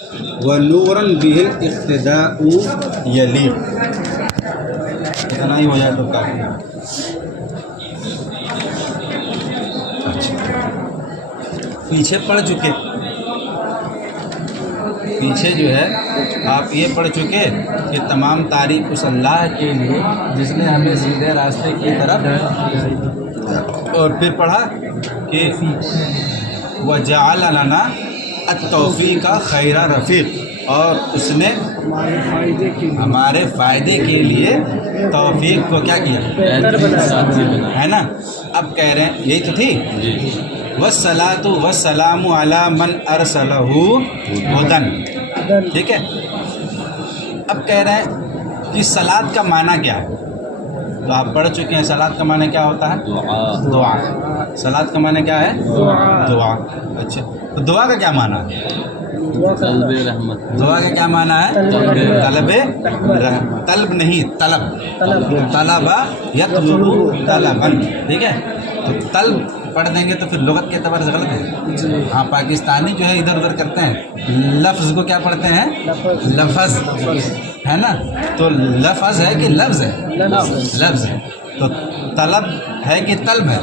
ونورا به الاقتداء یلیق. اتنا ہی ہو جائے تو کافی. پیچھے پڑھ چکے، پیچھے جو ہے آپ یہ پڑھ چکے کہ تمام تعریف اس اللہ کے لیے جس نے ہمیں سیدھے راستے کی طرف، اور پھر پڑھا کہ وَجَعَلَ لَنَا التَّوْفِيقَ خَيْرَ رَفِيقٍ، اور اس نے ہمارے فائدے کے لیے توفیق کو کیا کیا ہے نا. اب کہہ رہے ہیں یہی تو تھی وَالصَّلَاةُ وَالسَّلَامُ عَلَى مَنْ أَرْسَلَهُ هُدًى. ٹھیک ہے. اب کہہ رہے ہیں کہ صلاۃ کا معنی کیا ہے. تو آپ پڑھ چکے ہیں صلاۃ کا معنی کیا ہوتا ہے؟ دعا. صلاۃ کا معنی کیا ہے؟ دعا. اچھا، تو دعا کا کیا معنی ہے؟ طلب رحمت. دعا کا کیا معنی ہے؟ طلب رحمت. طلب نہیں، طلب. طلب یطلب طلبا. ٹھیک ہے. تو طلب پڑھ دیں گے تو پھر لغت کے اعتبار سے غلط ہے. ہاں، پاکستانی جو ہے ادھر ادھر کرتے ہیں، لفظ کو کیا پڑھتے ہیں؟ لفظ ہے نا. تو لفظ ہے کہ لفظ ہے؟ لفظ ہے. تو طلب ہے کہ طلب ہے؟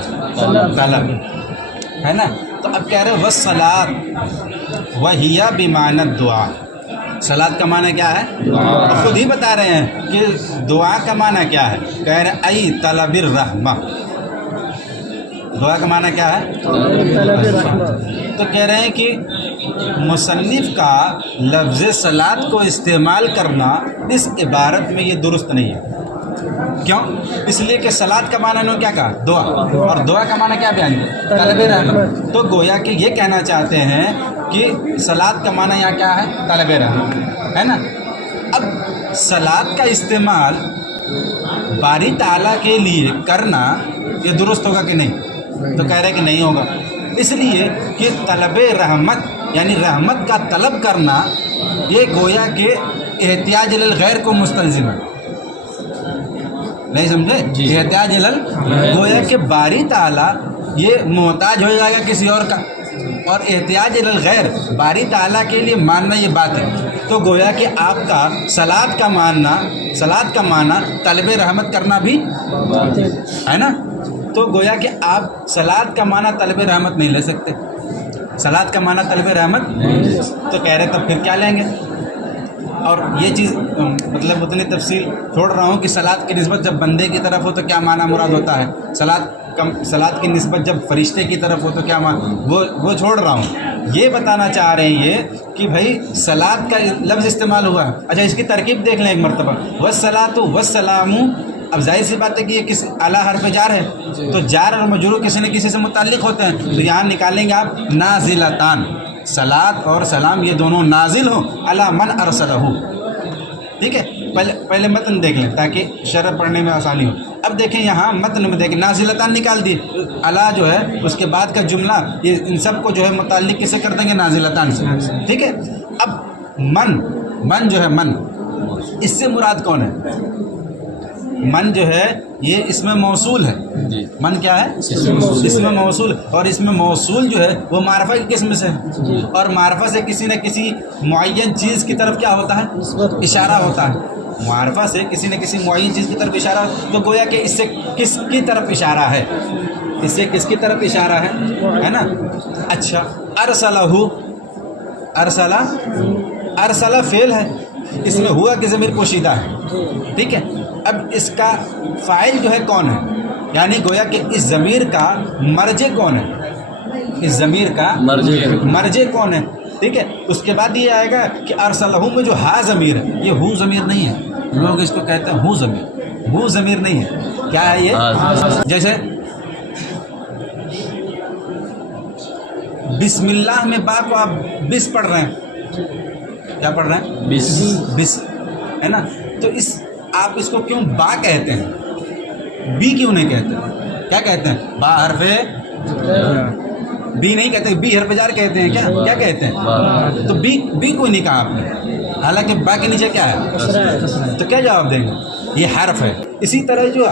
طلب ہے نا. تو اب کہہ رہے وَالصَّلَاةُ وَهِيَ بِمَعْنَى الدُّعَاء. صلاۃ کا معنی کیا ہے؟ تو خود ہی بتا رہے ہیں کہ دعا کا معنی کیا ہے. کہہ رہے ای طلب الرحمہ. دعا کا معنی کیا ہے؟ تو کہہ رہے ہیں کہ مصنف کا لفظ صلاۃ کو استعمال کرنا اس عبارت میں یہ درست نہیں ہے. کیوں؟ اس لیے کہ صلاۃ کا معنی انہوں نے کیا کہا؟ دعا. اور دعا کا معنی کیا بیان کیا؟ طلب رحمت. تو گویا کہ یہ کہنا چاہتے ہیں کہ صلاۃ کا معنی یہاں کیا ہے؟ طلب رحمت ہے نا. اب صلاۃ کا استعمال باری تعالیٰ کے لیے کرنا یہ درست ہوگا کہ نہیں؟ تو کہہ رہے کہ نہیں ہوگا. اس لیے کہ طلب رحمت یعنی رحمت کا طلب کرنا یہ گویا کہ احتیاج للغیر کو مستلزم ہے. نہیں سمجھے؟ احتیاج گویا کہ باری تعالیٰ یہ محتاج ہو جائے گا کسی اور کا، اور احتیاج للغیر باری تعالیٰ کے لیے ماننا یہ بات ہے. تو گویا کہ آپ کا صلاۃ کا معنی طلب رحمت کرنا بھی ہے نا. تو گویا کہ آپ صلاۃ کا معنی طلب رحمت نہیں لے سکتے. صلاۃ کا معنی طلب رحمت تو کہہ رہے تب پھر کیا لیں گے. اور یہ چیز مطلب اتنی تفصیل چھوڑ رہا ہوں کہ صلاۃ کی نسبت جب بندے کی طرف ہو تو کیا معنی مراد ہوتا ہے، صلاۃ کی نسبت جب فرشتے کی طرف ہو تو کیا معنی، وہ چھوڑ رہا ہوں. یہ بتانا چاہ رہے ہیں یہ کہ بھائی صلاۃ کا لفظ استعمال ہوا ہے. اچھا، اس کی ترکیب دیکھ لیں ایک مرتبہ. والصلاۃ والسلام. اب ظاہر سی بات ہے کہ یہ کس اعلیٰ حرف جار ہے، تو جار اور مجرور کسی نہ کسی سے متعلق ہوتے ہیں. تو یہاں نکالیں گے آپ نازلتان. صلاۃ اور سلام یہ دونوں نازل ہوں علی من ارسلہ. ٹھیک ہے. پہلے متن دیکھ لیں تاکہ شرح پڑھنے میں آسانی ہو. اب دیکھیں یہاں متن میں دیکھیں نازلتان نکال دی، علی جو ہے اس کے بعد کا جملہ یہ ان سب کو جو ہے متعلق کسے کر دیں گے؟ نازلتان سے. ٹھیک ہے. اب من جو ہے من، اس سے مراد کون ہے؟ من جو ہے یہ اسم موصول ہے. من کیا ہے؟ اسم موصول. اور اسم موصول جو ہے وہ معرفہ کی قسم سے ہے، اور معرفہ سے کسی نہ کسی معین چیز کی طرف کیا ہوتا ہے؟ اشارہ ہوتا ہے. معرفہ سے کسی نہ کسی معین چیز کی طرف اشارہ. تو گویا کہ اس سے کس کی طرف اشارہ ہے؟ اس سے کس کی طرف اشارہ ہے نا. اچھا، ارسلہ فعل ہے، اس میں ہوا کہ ضمیر پوشیدہ ہے. ٹھیک ہے. اب اس کا فاعل جو ہے کون ہے؟ یعنی گویا کہ اس ضمیر کا مرجع کون ہے؟ اس ضمیر کا مرجع کون ہے؟ ٹھیک ہے. اس کے بعد یہ آئے گا کہ ارسلہ میں جو ہا ضمیر ہے یہ ہو ضمیر نہیں ہے. لوگ اس کو کہتے ہیں ہو ضمیر نہیں ہے. کیا ہے یہ؟ جیسے بسم اللہ میں با کو آپ بس پڑھ رہے ہیں. کیا پڑھ رہے ہیں؟ بس ہے نا. تو آپ اس کو کیوں با کہتے ہیں؟ بی کیوں نہیں کہتے؟ کیا کہتے ہیں؟ با حرف بی نہیں کہتے، بی حرف جار کہتے ہیں. کیا کہتے ہیں؟ تو بی کو نہیں کہا آپ نے، حالانکہ با کے نیچے کیا ہے؟ تو کیا جواب دیں گے؟ یہ حرف ہے. اسی طرح جو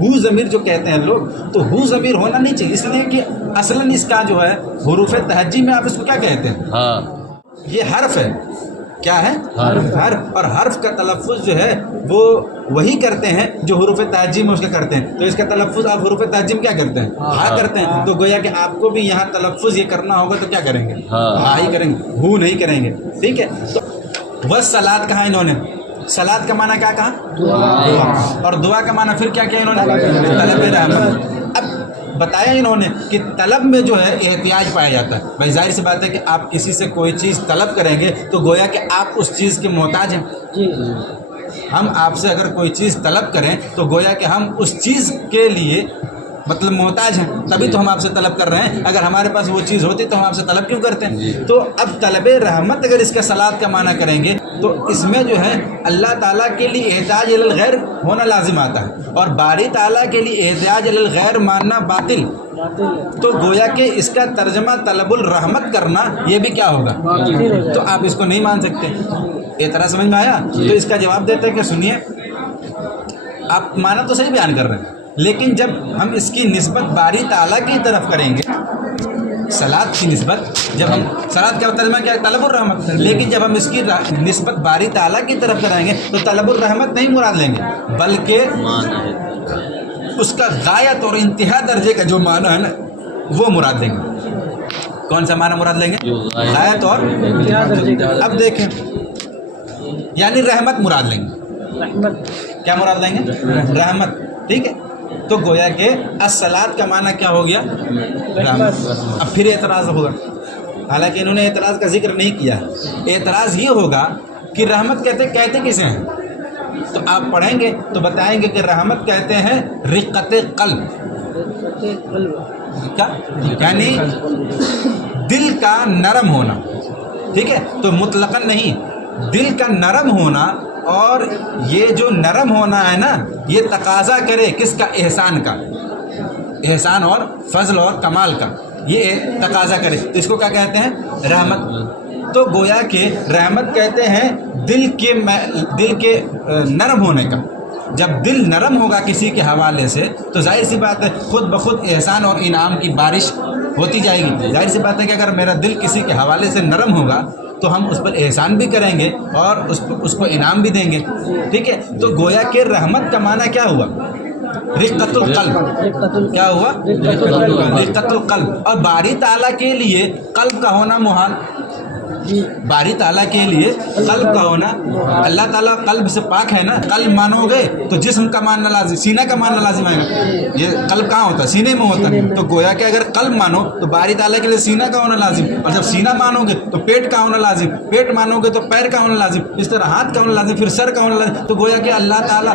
ہو ضمیر جو کہتے ہیں لوگ، تو ہو ضمیر ہونا نہیں چاہیے، اس لیے کہ اصلاً اس کا جو ہے حروف تہجی میں آپ اس کو کیا کہتے ہیں؟ یہ حرف ہے. کیا ہے؟ حرف. اور حرف کا تلفظ جو ہے وہ وہی کرتے ہیں جو حروف تعجیم اس کے کرتے ہیں. تو اس کا تلفظ آپ حروف تعجیم کیا کرتے ہیں؟ ہاں کرتے ہیں. تو گویا کہ آپ کو بھی یہاں تلفظ یہ کرنا ہوگا تو کیا کریں گے؟ ہاں ہی کریں گے, ہو نہیں کریں گے. ٹھیک ہے. تو والصلاۃ کہا انہوں نے, صلاۃ کا معنی کیا کہا؟ دعا. اور دعا کا معنی پھر کیا کیا انہوں نے؟ طلب رحمت. اب بتایا انہوں نے کہ طلب میں جو ہے احتیاج پایا جاتا ہے. بھائی ظاہر سی بات ہے کہ آپ کسی سے کوئی چیز طلب کریں گے تو گویا کہ آپ اس چیز کے محتاج ہیں. ہم آپ سے اگر کوئی چیز طلب کریں تو گویا کہ ہم اس چیز کے لیے مطلب محتاج ہیں, تبھی تو ہم آپ سے طلب کر رہے ہیں. اگر ہمارے پاس وہ چیز ہوتی تو ہم آپ سے طلب کیوں کرتے ہیں؟ تو اب طلب رحمت اگر اس کا صلاۃ کا معنی کریں گے تو اس میں جو ہے اللہ تعالیٰ کے لیے احتیاج الی الغیر ہونا لازم آتا ہے, اور باری تعالیٰ کے لیے احتیاج الی الغیر ماننا باطل. تو گویا کہ اس کا ترجمہ طلب الرحمت کرنا یہ بھی کیا ہوگا؟ تو آپ اس کو نہیں مان سکتے. اعتراض سمجھ میں آیا؟ تو اس کا جواب دیتے ہیں کہ سنیے, آپ معنی تو صحیح بیان کر رہے ہیں, لیکن جب ہم اس کی نسبت باری تعالیٰ کی طرف کریں گے, صلاۃ کی نسبت, جب ہم صلاۃ کا ترجمہ کیا ہے؟ طلب الرحمت. لیکن جب ہم اس کی نسبت باری تعالیٰ کی طرف کریں گے تو طلب الرحمت نہیں مراد لیں گے, بلکہ اس کا غایت اور انتہا درجے کا جو معنی ہے نا وہ مراد لیں گے. کون سا معنی مراد لیں گے؟ غایت اور انتہا درجے کا. اب دیکھیں, یعنی رحمت مراد لیں گے. کیا مراد لیں گے؟ رحمت. ٹھیک ہے. تو گویا کہ الصلاۃ کا معنی کیا ہو گیا؟ رحمت. اب پھر اعتراض ہوگا, حالانکہ انہوں نے اعتراض کا ذکر نہیں کیا. اعتراض یہ ہوگا کہ رحمت کہتے کسے ہیں؟ تو آپ پڑھیں گے تو بتائیں گے کہ رحمت کہتے ہیں رقت قلب. کیا یعنی دل کا نرم ہونا. ٹھیک ہے. تو مطلقاً نہیں, دل کا نرم ہونا. اور یہ جو نرم ہونا ہے نا یہ تقاضا کرے کس کا؟ احسان کا. احسان اور فضل اور کمال کا یہ تقاضا کرے, تو اس کو کیا کہتے ہیں؟ رحمت. تو گویا کہ رحمت کہتے ہیں دل کے نرم ہونے کا. جب دل نرم ہوگا کسی کے حوالے سے تو ظاہر سی بات ہے خود بخود احسان اور انعام کی بارش ہوتی جائے گی. ظاہر سی بات ہے کہ اگر میرا دل کسی کے حوالے سے نرم ہوگا تو ہم اس پر احسان بھی کریں گے اور اس کو انعام بھی دیں گے. ٹھیک ہے. تو گویا کہ رحمت کا معنی کیا ہوا؟ رقت القلب. کیا ہوا؟ رقت القلب. اور باری تعالیٰ کے لیے قلب کا ہونا محال. باری تعالیٰ کے لیے قلب کا ہونا, اللہ تعالیٰ قلب سے پاک ہے نا. قلب مانو گے تو جسم کا ماننا لازم, سینہ کا ماننا لازم آئے گا. یہ قلب کہاں ہوتا ہے؟ سینے میں ہوتا ہے. تو گویا کہ اگر قلب مانو تو باری تعالیٰ کے لیے سینہ کا ہونا لازم, اور جب سینہ مانو گے تو پیٹ کا ہونا لازم, پیٹ مانو گے تو پیر کا ہونا لازم, اس طرح ہاتھ کا ہونا لازم, پھر سر کا ہونا لازم. تو گویا کہ اللہ تعالیٰ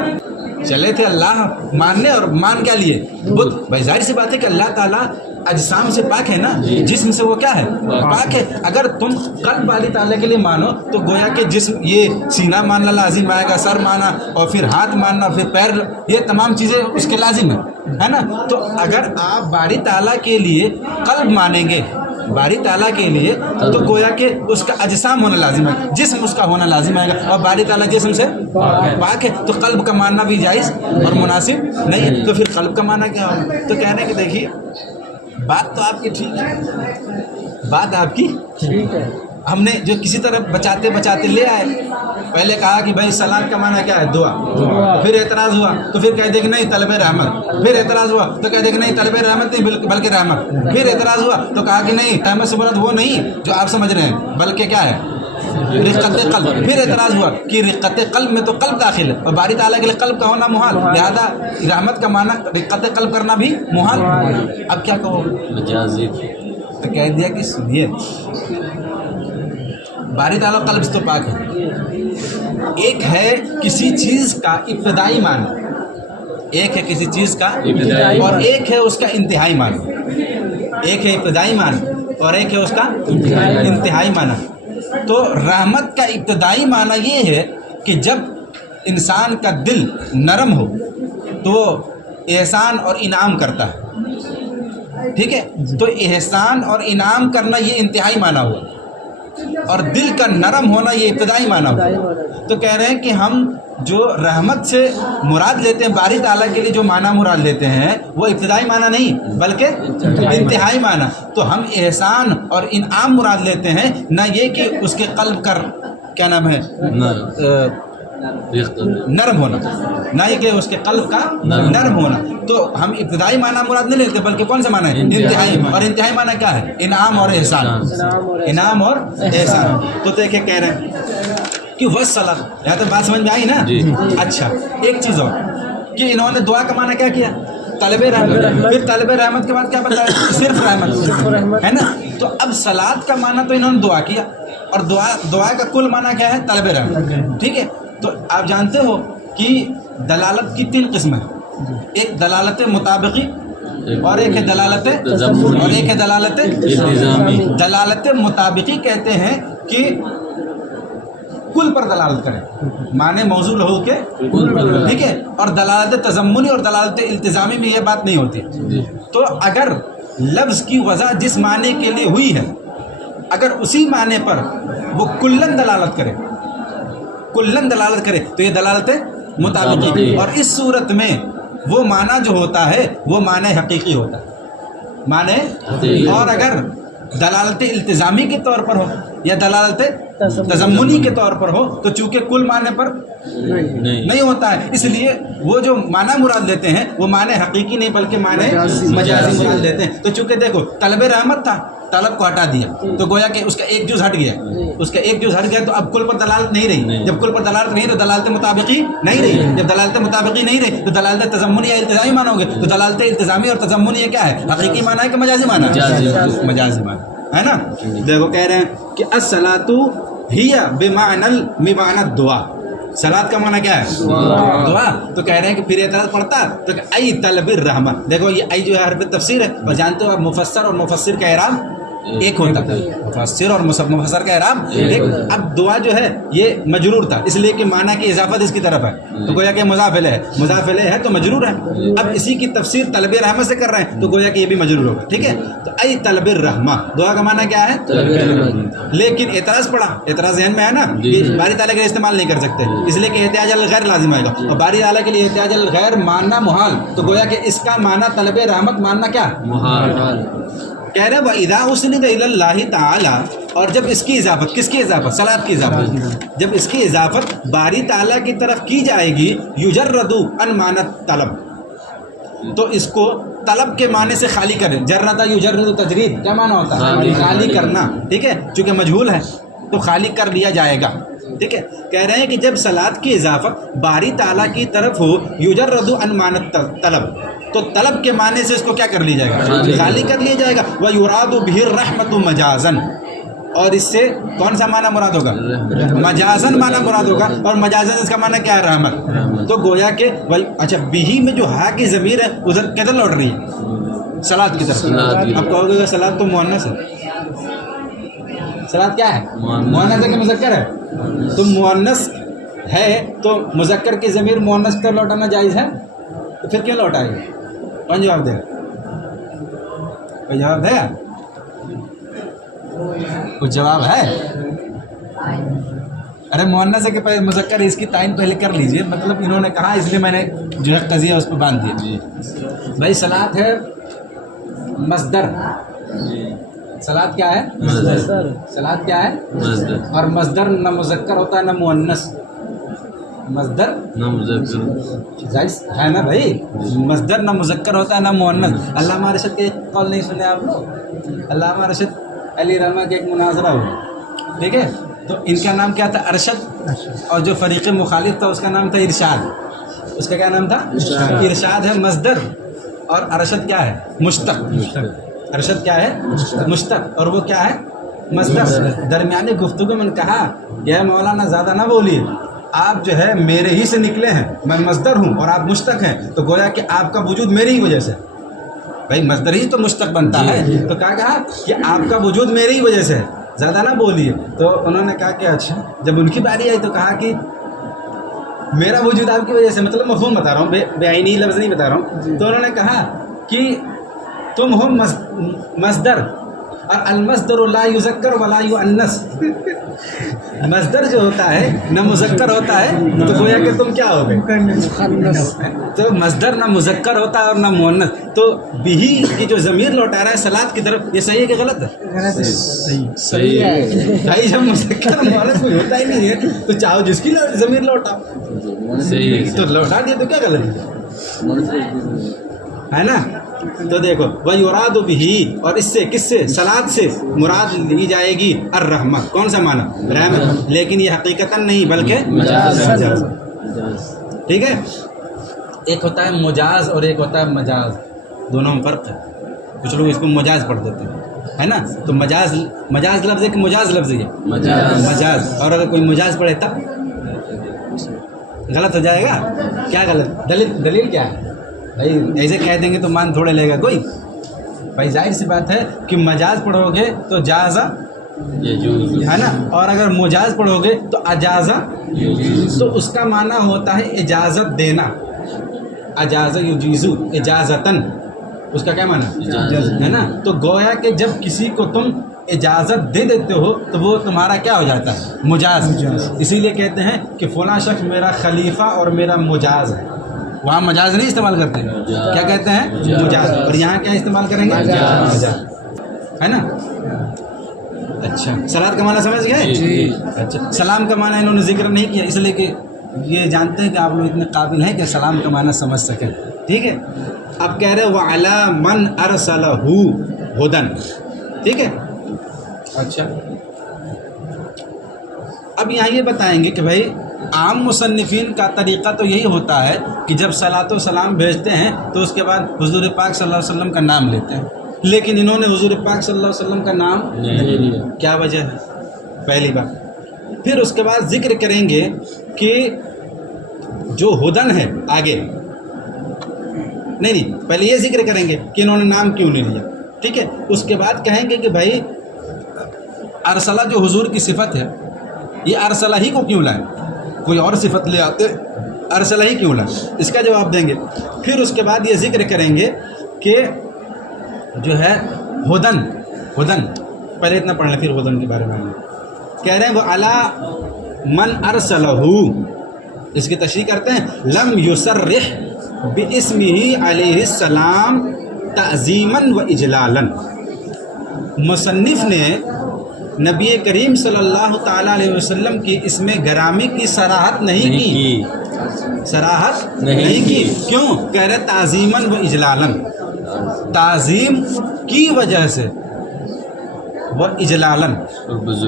چلے تھے اللہ ماننے, اور مان کیا لیے؟ بت. بھائی ظاہر سی بات ہے کہ اللہ تعالیٰ اجسام سے پاک ہے نا, جسم سے وہ کیا ہے؟ پاک ہے. اگر تم قلب والی تعالیٰ کے لیے مانو تو گویا کہ جسم, یہ سینہ ماننا لازم آئے گا, سر مانا, اور پھر ہاتھ ماننا, پھر پیر, یہ تمام چیزیں اس کے لازم ہے نا. تو اگر آپ باری تعالیٰ کے لیے قلب مانیں گے, باری تعالیٰ کے لیے, تو گویا کہ اس کا اجسام ہونا لازم ہے, جسم اس کا ہونا لازم آئے گا, اور باری تعالیٰ جسم سے پاک ہے. تو قلب کا ماننا بھی جائز اور مناسب نہیں. تو پھر قلب کا معنی کیا ہوگا؟ تو کہنے کہ دیکھیے بات تو آپ کی ٹھیک ہے, بات آپ کی ٹھیک ہے. ہم نے جو کسی طرح بچاتے بچاتے لے آئے, پہلے کہا کہ بھائی صلاۃ کا معنی کیا ہے؟ دعا. پھر اعتراض ہوا تو پھر کہہ دے کہ نہیں طلب رحمت. پھر اعتراض ہوا تو کہہ دے کہ نہیں طلب رحمت نہیں بلکہ رحمت. پھر اعتراض ہوا تو کہا کہ نہیں رحمت سے مراد وہ نہیں جو آپ سمجھ رہے ہیں بلکہ کیا ہے؟ رقت قلب. پھر اعتراض ہوا کہ رقت قلب میں تو قلب داخل ہے, اور باری تعالیٰ کے لیے قلب کا ہونا محال, لہذا رحمت کا معنی رقت قلب کرنا بھی محال. اب کیا کہو؟ مجازی. تو کہہ دیا کہ سنیے, باری تعالیٰ قلب سے تو پاک ہے. ایک ہے کسی چیز کا ابتدائی معنی, ایک ہے کسی چیز کا اور ایک ہے اس کا انتہائی معنی. ایک ہے ابتدائی معنی اور ایک ہے اس کا انتہائی معنی. تو رحمت کا ابتدائی معنی یہ ہے کہ جب انسان کا دل نرم ہو تو وہ احسان اور انعام کرتا ہے. ٹھیک ہے. تو احسان اور انعام کرنا یہ انتہائی معنی ہوا, اور دل کا نرم ہونا یہ ابتدائی معنی ہوا. تو کہہ رہے ہیں کہ ہم جو رحمت سے مراد لیتے ہیں باری تعالیٰ کے لیے جو معنی مراد لیتے ہیں وہ ابتدائی معنی نہیں بلکہ انتہائی معنی. تو ہم احسان اور انعام مراد لیتے ہیں, نہ یہ کہ اس کے قلب کا کیا نام ہے نرم ہونا, نہ یہ کہ اس کے قلب کا نرم ہونا. تو ہم ابتدائی معنی مراد نہیں لیتے بلکہ کون سا معنی ہے انتہائی. اور انتہائی معنی کیا ہے انعام اور احسان, انعام اور احسان. تو دیکھیں کہہ رہے ہیں کہ والصلاۃ, یہاں تک بات سمجھ میں آئی نا. اچھا ایک چیز اور کہ انہوں نے دعا کا معنی کیا کیا طلب رحمت, پھر طلب رحمت کے بعد کیا بتایا صرف رحمت ہے نا. تو اب صلاۃ کا معنی تو انہوں نے دعا کیا, اور دعا کا کل معنی کیا ہے طلب رحمت. ٹھیک ہے, تو آپ جانتے ہو کہ دلالت کی 3 قسمیں ہیں, ایک دلالت مطابقی اور ایک ہے دلالت اور ایک ہے دلالت التزامی. دلالت مطابقی کہتے ہیں کہ کل پر دلالت کریں, معنی موصول ہو کے, ٹھیک ہے. اور دلالت تضمنی اور دلالت التزامی میں یہ بات نہیں ہوتی. تو اگر لفظ کی وضع جس معنی کے لیے ہوئی ہے اگر اسی معنی پر وہ کلن دلالت کرے تو یہ دلالت مطابقی. اور اس صورت میں وہ معنی جو ہوتا ہے وہ معنی حقیقی ہوتا ہے, معنی. اور اگر دلالت التزامی کے طور پر ہو یا دلالت تضمنی کے طور پر ہو تو چونکہ کل معنی پر نہیں ہوتا ہے, اس لیے وہ جو معنی مراد لیتے ہیں وہ معنی حقیقی نہیں بلکہ معنی مجازی مراد لیتے ہیں. تو چونکہ دیکھو طلب رحمت تھا, طلب کو ہٹا دیا تو گویا کہ اس کا ایک جز ہٹ گیا, اس کا ایک جز ہٹ گیا تو اب کل پر دلالت نہیں رہی. جب کل پر دلالت نہیں تو دلالت مطابقی نہیں رہی. جب دلالت مطابقی نہیں رہی تو دلالت تضمنی یا التزامی معنی ہوگے. تو دلالت التزامی اور تضمنی یہ کیا ہے حقیقی معنی ہے کہ مجازی معنی مجازی معنی ہے نا. دیکھو کہہ رہے ہیں کہ الصلاۃ ہی بمعنی الدعاء, صلاۃ کا معنی کیا ہے دعا. تو کہہ رہے ہیں کہ پھر اعتراض پڑتا تو کہ ای طلب الرحمت. دیکھو یہ ای جو ہے حرف تفسیر ہے, اور جانتے ہو مفسر اور مفسر کا اعراب ایک ہوتا ہے, مفسر اور مفسر کا اعراب ایک. اب دعا جو ہے یہ مجرور تھا اس لیے کہ معنی کی اضافت اس کی طرف ہے, تو گویا کہ مضاف الیہ ہے تو مجرور ہے. اب اسی کی تفسیر طلب رحمت سے کر رہے ہیں تو گویا کہ یہ بھی مجرور ہوگا. ٹھیک ہے, تو ای طلب الرحمہ دعا کا معنی کیا ہے لیکن اعتراض پڑا, اعتراض ذہن میں ہے نا کہ باری تعالیٰ کے لیے استعمال نہیں کر سکتے اس لیے کہ احتیاج الغیر لازم آئے گا, اور باری تعالیٰ کے لیے احتیاج الغیر ماننا محال. تو گویا کہ اس کا معنی طلب رحمت ماننا کیا محال. کہہ رہے وَإِذَا أُسْنِدَ إِلَى اللَّهِ تَعَالَى, اور جب اس کی اضافت, کس کی اضافت صلاۃ کی اضافت, جب اس کی اضافت باری تعالیٰ کی طرف کی جائے گی یجرد عن معنی طلب, تو اس کو طلب کے معنی سے خالی کریں. جرد یجرد تجرید کیا معنی ہوتا ہے خالی کرنا. ٹھیک ہے, چونکہ مجہول ہے تو خالی کر لیا جائے گا. ٹھیک ہے, کہہ رہے ہیں کہ جب صلاۃ کی اضافت باری تعالیٰ کی طرف ہو یجرد عن معنی طلب, تو طلب کے معنی سے اس کو کیا کر لی جائے گا خالی کر لیا جائے گا. وَيُرَادُ بِهِ الرَّحْمَةُ مَجَازًا, اور اس سے کون سا معنی مراد ہوگا مجازن معنی مراد ہوگا, اور مجازن اس کا معنی کیا ہے رحمت. تو گویا کہ اچھا بہی میں جو ہا کی ضمیر ہے ادھر کدھر لوٹ رہی ہے صلاۃ کی طرف. اب کہو گے صلاۃ تو مؤنث ہے, صلاۃ کیا ہے مؤنث ہے کہ مذکر ہے. تو مؤنث ہے تو مذکر کی ضمیر مؤنث کی طرف لوٹانا جائز ہے, تو پھر کیوں لوٹائے گا. کون جواب دے گا, کوئی جواب ہے, کچھ جواب ہے. ارے مؤنث ہے کہ مذکر اس کی تعین پہلے کر لیجئے, مطلب انہوں نے کہا اس لیے میں نے جو ہے قضیہ اس پہ باندھ دیا. بھائی صلاۃ ہے مصدر, صلاۃ کیا ہے صلاۃ کیا ہے, اور مصدر نہ مذکر ہوتا ہے نہ مؤنث, مصدر نہ مذکر ہے نا بھائی, مصدر نہ مذکر ہوتا ہے نہ مؤنث. علامہ ارشد کے ایک قول نہیں سنے آپ لوگ, علامہ ارشد علی رحمہ کے ایک مناظرہ ہوا, ٹھیک ہے, تو ان کا نام کیا تھا ارشد, اور جو فریق مخالف تھا اس کا نام تھا ارشاد. اس کا کیا نام تھا ارشاد ہے مصدر, اور ارشد کیا ہے مشتق. ارشد کیا ہے مشتق, اور وہ کیا ہے مصدر. درمیانی گفتگو میں نے کہا کہ مولانا زیادہ نہ بولیے, آپ جو ہے میرے ہی سے نکلے ہیں, میں مصدر ہوں اور آپ مشتق ہیں, تو گویا کہ آپ کا وجود میری ہی وجہ سے, بھائی مصدر ہی تو مشتق بنتا ہے, تو کہا کہ آپ کا وجود میری ہی وجہ سے ہے, زیادہ نہ بولیے. تو انہوں نے کہا کہ اچھا, جب ان کی باری آئی تو کہا کہ میرا وجود آپ کی وجہ سے, مطلب مفہوم بتا رہا ہوں, بے عینی لفظ نہیں بتا رہا ہوں. تو انہوں نے کہا کہ تم ہو مصدر, اور المصدر لا یذکر ولا یؤنث. مصدر جو ہوتا ہے نہ مذکر ہوتا ہے تو گویا کہ تم کیا ہو گئے؟ تو مصدر نہ مذکر ہوتا ہے اور نہ مؤنث، تو بہی کی جو ضمیر لوٹا رہا ہے صلاۃ کی طرف، یہ صحیح ہے کہ غلط ہے؟ صحیح ہے بھائی جب مذکر مؤنث کوئی ہوتا ہی نہیں ہے تو چاہو جس کی ضمیر لوٹاؤ، صحیح ہے تو لوٹا دیا تو کیا غلط ہے نا؟ تو دیکھو وَيُرَادُ بِهِ، اور اس سے کس سے؟ صلاۃ سے مراد لی جائے گی الرحمہ، کون سا معنی؟ رحمت، لیکن یہ حقیقتاً نہیں بلکہ مجاز، ٹھیک ہے؟ ایک ہوتا ہے مجاز اور ایک ہوتا ہے مجاز، دونوں میں فرق ہے، کچھ لوگ اس کو مجاز پڑھ دیتے ہیں، ہے نا؟ تو مجاز لفظ ہے کہ مجاز لفظ ہے؟ مجاز، اور اگر کوئی مجاز پڑھے تب غلط ہو جائے گا، کیا غلط؟ دلیل کیا ہے بھائی؟ ایسے کہہ دیں گے تو مان تھوڑے لے گا کوئی بھائی، ظاہر سی بات ہے کہ مجاز پڑھو گے تو جازا ہے نا، اور اگر مجاز پڑھو گے تو اجازہ، تو اس کا معنی ہوتا ہے اجازت دینا، اجازہ یجیزو اجازتاً، اس کا کیا معنی ہے نا؟ تو گویا کہ جب کسی کو تم اجازت دے دیتے ہو تو وہ تمہارا کیا ہو جاتا ہے؟ مجاز، اسی لیے کہتے ہیں کہ فلاں شخص میرا خلیفہ اور میرا مجاز ہے، وہاں مجاز نہیں استعمال کرتے، کیا کہتے ہیں؟ مجاز، اور یہاں کیا استعمال کریں گے؟ مجاز، ہے نا؟ اچھا، صلاۃ کا معنی سمجھ گئے؟ اچھا، سلام کا معنی انہوں نے ذکر نہیں کیا اس لیے کہ یہ جانتے ہیں کہ آپ لوگ اتنے قابل ہیں کہ سلام کا معنی سمجھ سکیں، ٹھیک ہے؟ اب کہہ رہے وَعَلَى مَنْ أَرْسَلَهُ هُدًى، ٹھیک ہے؟ اچھا، اب یہاں یہ بتائیں گے کہ بھائی عام مصنفین کا طریقہ تو یہی ہوتا ہے کہ جب صلاۃ و سلام بھیجتے ہیں تو اس کے بعد حضور پاک صلی اللہ علیہ وسلم کا نام لیتے ہیں، لیکن انہوں نے حضور پاک صلی اللہ علیہ وسلم کا نام کیا وجہ ہے؟ پہلی بات، پھر اس کے بعد ذکر کریں گے کہ جو ہدن ہے آگے نہیں پہلے یہ ذکر کریں گے کہ انہوں نے نام کیوں نہیں لیا، ٹھیک ہے؟ اس کے بعد کہیں گے کہ بھائی ارسلہ جو حضور کی صفت ہے، یہ ارسلہ ہی کو کیوں لائے؟ کوئی اور صفت لے آتے، ارسلہ ہی کیوں لائے؟ اس کا جواب دیں گے۔ پھر اس کے بعد یہ ذکر کریں گے کہ جو ہے ہدن پہلے اتنا پڑھ لیں پھر ہدن کے بارے میں کہہ رہے ہیں وہ علی من ارسلہ، اس کی تشریح کرتے ہیں لم یصرح باسمہ علیہ السلام تعظیما و اجلالا، مصنف نے نبی کریم صلی اللہ تعالیٰ علیہ وسلم کی اسم گرامی کی صراحت نہیں کی، کیوں؟ کہہ رہے تعظیماً و اجلالاً، تعظیم کی وجہ سے، وہ اجلالاً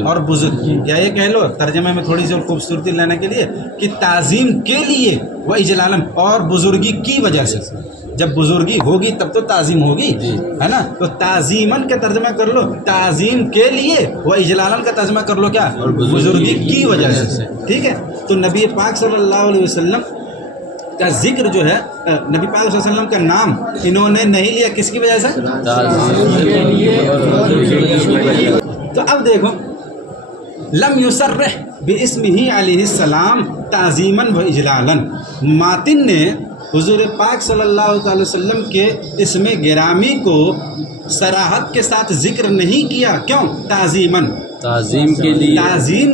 اور بزرگی، یا یہ کہہ لو ترجمے میں تھوڑی سی خوبصورتی لینے کے لیے کہ تعظیم کے لیے وہ اجلالاً اور بزرگی کی وجہ سے، جب بزرگی ہوگی تب تو تعظیم ہوگی، ہے نا؟ تو تعظیماً کا ترجمہ کر لو تعظیم کے لیے، وہ اجلالاً کا ترجمہ کر لو کیا؟ بزرگی کی وجہ سے، ٹھیک ہے؟ تو نبی پاک صلی اللہ علیہ وسلم کا ذکر جو ہے، نبی پاک صلی اللہ علیہ وسلم کا نام انہوں نے نہیں لیا کس کی وجہ سے؟ تو اب دیکھو لم یصرح باسمہ علیہ السلام تعظیما و اجلالا، ماتن نے حضور پاک صلی اللہ تعالی وسلم کے اسم گرامی کو صراحت کے ساتھ ذکر نہیں کیا، کیوں؟ تعظیماً، تعظیم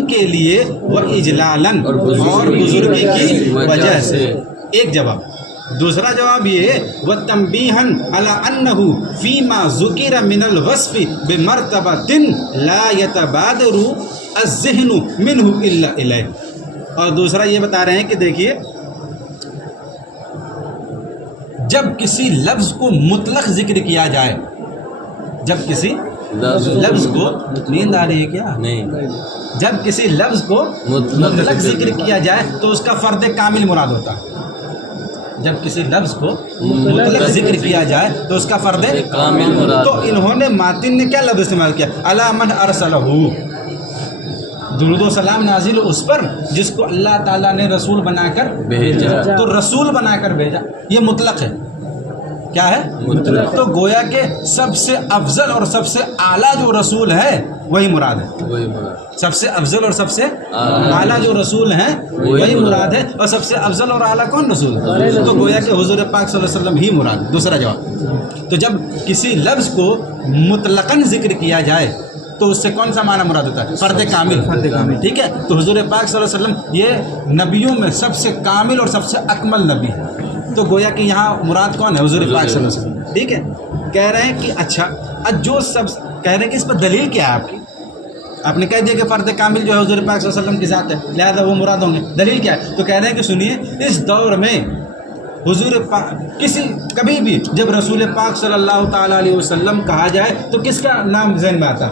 کے لیے و اجلالاً اور بزرگی کی وجہ سے، ایک جواب۔ دوسرا جواب یہ ہے وَتَنْبِيهًا عَلَىٰ أَنَّهُ فِي مَا ذُكِرَ مِنَ الْوَصْفِ بِمَرْتَبَةٍ لَا يَتَبَادَرُ الذِّهْنُ مِنْهُ إِلَّا إِلَيْهِ، اور دوسرا یہ بتا رہے ہیں کہ دیکھیے جب کسی لفظ کو مطلق ذکر کیا جائے، جب کسی لفظ کو نیند آ رہی ہے کیا؟ نہیں، جب کسی لفظ کو مطلق ذکر کیا جائے تو اس کا فرد کامل مراد ہوتا ہے، جب کسی لفظ کو مطلق ذکر کیا جائے تو اس کا فرد کامل مراد، تو انہوں نے ماتن نے کیا لفظ استعمال کیا؟ علی من ارسلہ، درود و سلام نازل اس پر جس کو اللہ تعالیٰ نے رسول بنا کر بھیجا، تو رسول بنا کر بھیجا، یہ مطلق ہے، کیا ہے؟ مطلق۔ تو گویا کہ سب سے افضل اور سب سے اعلیٰ جو رسول ہے وہی مراد ہے، سب سے افضل اور سب سے اعلیٰ جو رسول ہیں وہی مراد ہے، اور سب سے افضل اور اعلیٰ کون رسول ہے؟ تو گویا کہ حضور پاک صلی اللہ علیہ وسلم ہی مراد۔ دوسرا جواب، تو جب کسی لفظ کو مطلقاً ذکر کیا جائے تو اس سے کون سا معنی مراد ہوتا ہے؟ فرد کامل. ٹھیک ہے. تو حضور پاک صلی اللہ علیہ وسلم یہ نبیوں میں سب سے کامل اور سب سے اکمل نبی ہے. تو گویا کہ یہاں مراد کون ہے؟ حضور پاک صلی اللہ علیہ وسلم. ٹھیک ہے. کہہ رہے ہیں کہ اچھا جو سب کہہ رہے ہیں کہ اس پر دلیل کیا ہے آپ کی؟ آپ نے کہہ دیا کہ فرد کامل جو ہے حضور پاک صلی اللہ علیہ وسلم کی ذات ہے، لہذا وہ مراد ہوں گے. دلیل کیا ہے؟ تو کہہ رہے ہیں کہ سنیے، اس دور میں حضور پاک کبھی بھی جب رسول پاک صلی اللہ تعالیٰ علیہ وسلم کہا جائے تو کس کا نام ذہن میں آتا ہے؟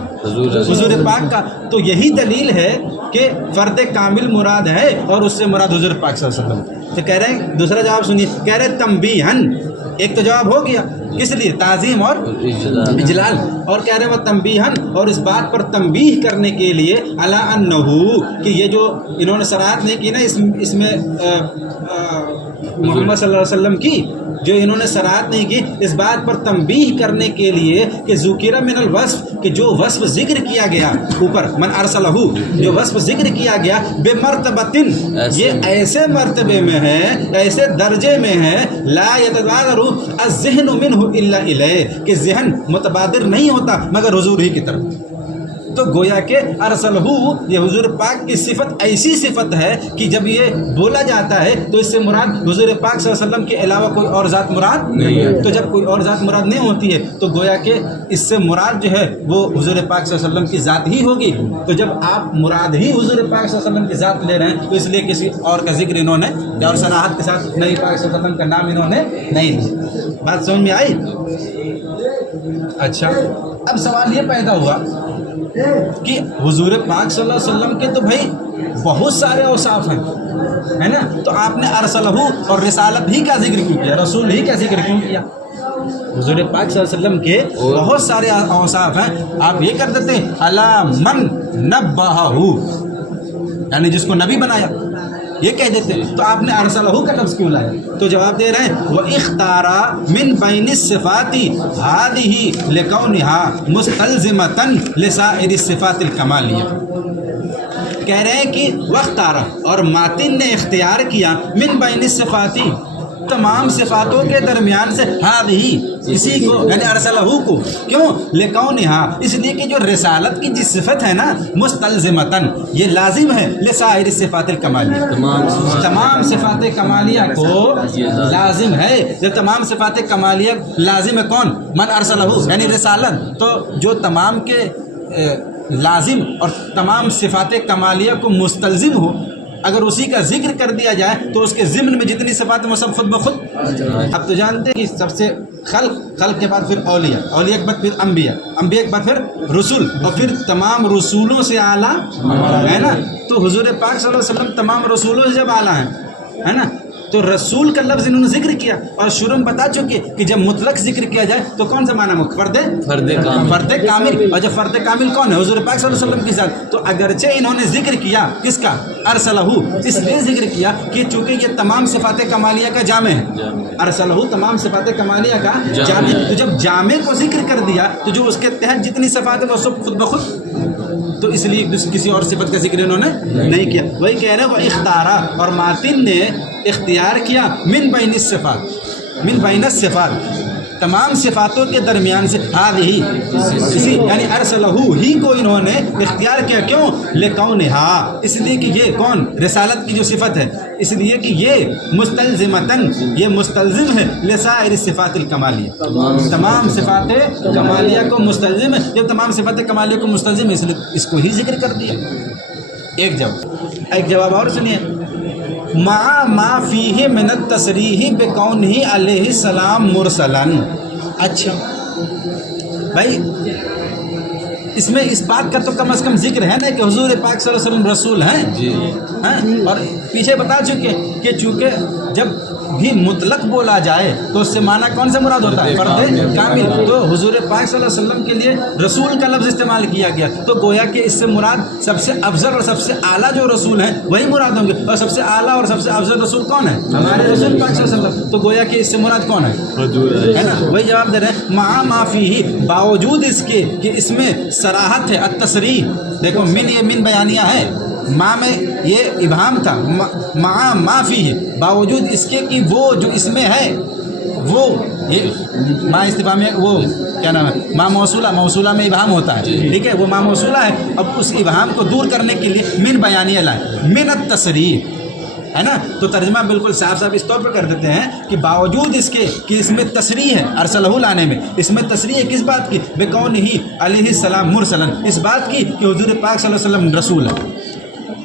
حضور پاک کا. تو یہی دلیل ہے کہ فرد کامل مراد ہے اور اس سے مراد حضور پاک صلی اللہ علیہ وسلم. تو کہہ رہے ہیں دوسرا جواب سنیے، کہہ رہے ہیں تنبیہن. ایک تو جواب ہو گیا کس لیے؟ تعظیم اور اجلال. اور کہہ رہے ہیں وہ تنبیہن، اور اس بات پر تنبیہ کرنے کے لیے علی انہو، کہ یہ جو انہوں نے صراحت نہیں کی نا اس میں محمد صلی اللہ علیہ وسلم کی جو انہوں نے صراحت نہیں کی، اس بات پر تنبیہ کرنے کے لیے کہ ذکر من الوصف، کہ جو وصف ذکر کیا گیا اوپر، من ارسلہ، جو وصف ذکر کیا گیا، بے مرتبتن، یہ ایسے مرتبے میں ہے، ایسے درجے میں ہے، لا یتبادر الذہن منہ الا الیہ، کہ ذہن متبادر نہیں ہوتا مگر حضور ہی کی طرف. تو گویا کہ ارسلہ، یہ حضور پاک کی صفت ایسی صفت ہے کہ جب یہ بولا جاتا ہے تو اس سے مراد حضور پاک صلی اللہ علیہ وسلم کے علاوہ کوئی اور ذات مراد نہیں ہے. تو جب کوئی اور ذات مراد نہیں ہوتی ہے تو گویا کہ اس سے مراد جو ہے وہ حضور پاک صلی اللہ علیہ وسلم کی ذات ہی ہوگی. تو جب آپ مراد ہی حضور پاک صلی اللہ علیہ وسلم کی ذات لے رہے ہیں تو اس لیے کسی اور کا ذکر انہوں نے اور صراحت کے ساتھ نبی پاک صلی اللہ علیہ وسلم کا نام انہوں نے نہیں لیا. بات سمجھ میں آئی؟ اچھا، اب سوال یہ پیدا ہوا کہ حضور پاک صلی اللہ علیہ وسلم کے تو بھائی بہت سارے اوصاف ہیں، ہے نا؟ تو آپ نے ارسلہ اور رسالت ہی کا ذکر کیوں کیا؟ رسول ہی کا ذکر کیوں کیا؟ حضور پاک صلی اللہ علیہ وسلم کے بہت سارے اوصاف ہیں، آپ یہ کر دیتے ہیں علی من نبہہ، یعنی جس کو نبی بنایا، یہ کہہ دیتے ہیں. تو آپ نے ارسلہ کا لفظ کیوں لایا؟ تو جواب دے رہے ہیں وَإِخْتَارَ مِنْ بَيْنِ الصِّفَاتِ هَذِهِ لِكَوْنِهَا مُسْتَلْزِمَةً لِسَائِرِ الصِّفَاتِ الْكَمَالِيَّةِ. کہہ رہے ہیں کہ وَاخْتَارَ، اور ماتن نے اختیار کیا، مِنْ بَيْنِ الصِّفَاتِ، تمام صفاتوں کے درمیان سے، هَذِهِ، اسی کو یعنی ارسلہ کو. کیوں؟ لِكَوْنِهَا، اس لیے کہ جو رسالت کی جس صفت ہے نا، مستلزمتاً، یہ لازم ہے، لسائر الصفات الکمالیہ، تمام صفات کمالیہ کو لازم ہے. جو تمام صفات کمالیہ لازم ہے کون؟ من ارسلہ، یعنی رسالت. تو جو تمام کے لازم اور تمام صفات کمالیہ کو مستلزم ہو، اگر اسی کا ذکر کر دیا جائے تو اس کے ضمن میں جتنی صفات ہیں وہ سب خود بخود. اب تو جانتے ہیں کہ سب سے خلق کے بعد پھر اولیاء، اولیاء کے بعد پھر انبیاء، انبیاء کے بعد پھر رسول، اور پھر تمام رسولوں سے اعلیٰ ہے نا. تو حضور پاک صلی اللہ علیہ وسلم تمام رسولوں سے جب اعلیٰ ہیں، ہے نا، تو رسول کا لفظ انہوں نے ذکر کیا. اور شروع میں بتا چکے کہ جب مطلق ذکر کیا جائے تو کون سا معنی فرد کامل. اور جب فرد کامل کون ہے؟ حضور پاک صلی اللہ علیہ وسلم کی ذات. تو اگرچہ انہوں نے ذکر کیا کس کا؟ ارسلہ، اس لیے ذکر کیا کہ چونکہ یہ تمام صفات کمالیہ کا جامع ہے. ارسلہ تمام صفات کمالیہ کا جامع. تو جب جامع کو ذکر کر دیا تو جو اس کے تحت جتنی صفات ہیں وہ سب خود بخود. تو اس لیے کسی اور صفت کا ذکر انہوں نے نہیں کیا. وہی کہہ رہے ہیں وہ اختارا، اور ماتن نے اختیار کیا، من بین الصفات، من بین الصفات، تمام صفاتوں کے درمیان سے، ہی اسی یعنی ارسلہ ہی کو انہوں نے اختیار کیا. کیوں؟ لکونہا، اس لیے کہ یہ کون؟ رسالت کی جو صفت ہے، اس لیے کہ یہ مستلزمتاً، یہ مستلزم ہے لسائر الصفات الکمالیہ، تمام صفات کمالیہ کو مستلزم ہے. جب تمام صفات کمالیہ کو مستلزم ہے اس لیے اس کو ہی ذکر کر دیا. ایک جواب اور سنیے، مع ما فیہ من التصریح بکونہ علیہ السلام مرسلا. اچھا بھائی، اس میں اس بات کا تو کم از کم ذکر ہے نا کہ حضور پاک صلی اللہ علیہ وسلم رسول ہیں. اور پیچھے بتا چکے کہ چونکہ جب بھی مطلق بولا جائے تو اس سے معنی کون سا مراد ہوتا ہے؟ فرد کامل. تو حضور پاک صلی اللہ علیہ وسلم کے لیے رسول کا لفظ استعمال کیا گیا. تو گویا کہ اس سے مراد سب سے افضل اور سب سے اعلیٰ جو رسول ہیں وہی مراد ہوں گے. اور سب سے اعلیٰ اور سب سے افضل رسول کون ہے؟ ہمارے رسول پاک صلی اللہ علیہ وسلم. تو گویا کہ اس سے مراد کون ہے نا؟ وہی جواب دے رہے ہیں مع ما فیہ، باوجود اس کے کہ اس میں صراحت ہے. التصریح، دیکھو من، یہ من بیانیہ ہے، ماں میں یہ ابہام تھا. مع ما فیہ، باوجود اس کے کہ وہ جو اس میں ہے وہ یہ ما استفہام میں وہ کیا نام ہے ما موصولہ میں ابہام ہوتا ہے، ٹھیک ہے، وہ ما موصولہ ہے. اب اس ابہام کو دور کرنے کے لیے من بیانیہ لائے، من التصریح ہے نا. تو ترجمہ بالکل صاف صاف اس طور پر کر دیتے ہیں کہ باوجود اس کے کہ اس میں تصریح ہے ارسلہ لانے میں، اس میں تصریح ہے کس بات کی؟ بکونہ علیہ السلام مرسلا، اس بات کی کہ حضور پاک صلی اللہ علیہ وسلم رسول ہے.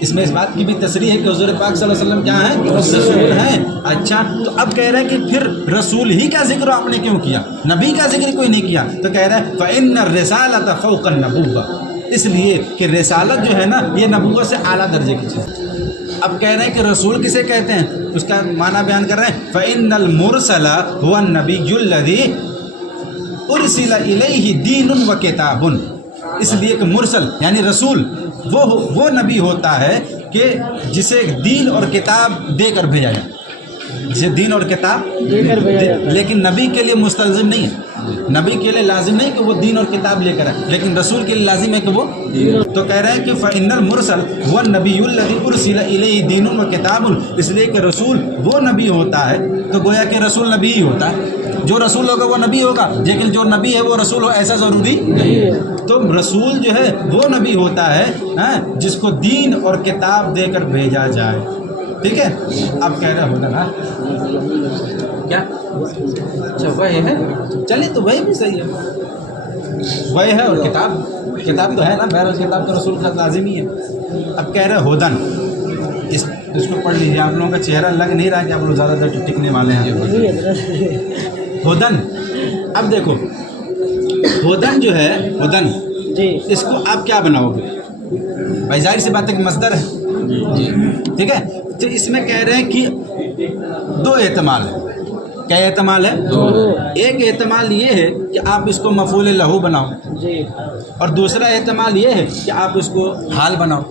اس میں اس بات کی بھی تصریح ہے کہ حضور پاک صلی اللہ علیہ وسلم کیا ہیں؟ رسول ہیں. اچھا، تو اب کہہ رہے ہیں کہ پھر رسول ہی کا ذکر آپ نے کیوں کیا، نبی کا ذکر کوئی نہیں کیا؟ تو کہہ رہے ہیں فَإِنَّ الرِّسَالَةَ فَوْقَ النَّبُوَّةِ، اس لیے کہ رسالت جو ہے نا یہ نبوت سے اعلیٰ درجے کی چیز. اب کہہ رہے ہیں کہ رسول کسے کہتے ہیں، اس کا معنی بیان کر رہے ہیں فَإِنَّ الْمُرْسَلَ هُوَ النَّبِيُّ الَّذِي أُرْسِلَ إِلَيْهِ دِينٌ وَكِتَابٌ. اس لیے کہ مرسل یعنی رسول وہ نبی ہوتا ہے کہ جسے دین اور کتاب دے کر بھیجا جائے، جسے دین اور کتاب دے کر بھیجا جائے. لیکن نبی کے لیے مستلزم نہیں ہے، نبی کے لیے لازم نہیں کہ وہ دین اور کتاب لے کر آئے، لیکن رسول کے لیے لازم ہے کہ وہ. تو کہہ رہے ہیں کہ فَإِنَّ الْمُرْسَلَ هُوَ النَّبِيُّ الَّذِي أُرْسِلَ إِلَيْهِ دِينٌ وَكِتَابٌ، اس لیے کہ رسول وہ نبی ہوتا ہے. تو گویا کہ رسول نبی ہی ہوتا ہے، جو رسول ہوگا وہ نبی ہوگا، لیکن جو نبی ہے وہ رسول ہو ایسا ضروری نہیں ہے. تو رسول جو ہے وہ نبی ہوتا ہے جس کو دین اور کتاب دے کر بھیجا جائے. ٹھیک ہے، اب کہہ رہے ہوگا نا کیا اچھا وہی ہے، چلیے تو وہی بھی صحیح ہے، وہی ہے اور کتاب تو ہے نا، بہرحال کتاب تو رسول کا لازم ہی ہے. اب کہہ رہے ہدن، اس کو پڑھ لیجیے. آپ لوگوں کا چہرہ لگ نہیں رہا کہ آپ لوگ زیادہ دیر ٹکنے والے ہیں. ہدن، اب دیکھو ہدن جو ہے ہدن، اس کو آپ کیا بناؤ گے؟ بھائی ظاہر سی بات ہے کہ مصدر ہے، ٹھیک ہے. تو اس میں کہہ رہے ہیں کہ دو احتمال ہے. کیا احتمال ہے؟ ایک احتمال یہ ہے کہ آپ اس کو مفعول لہو بناؤ، اور دوسرا احتمال یہ ہے کہ آپ اس کو حال بناؤ.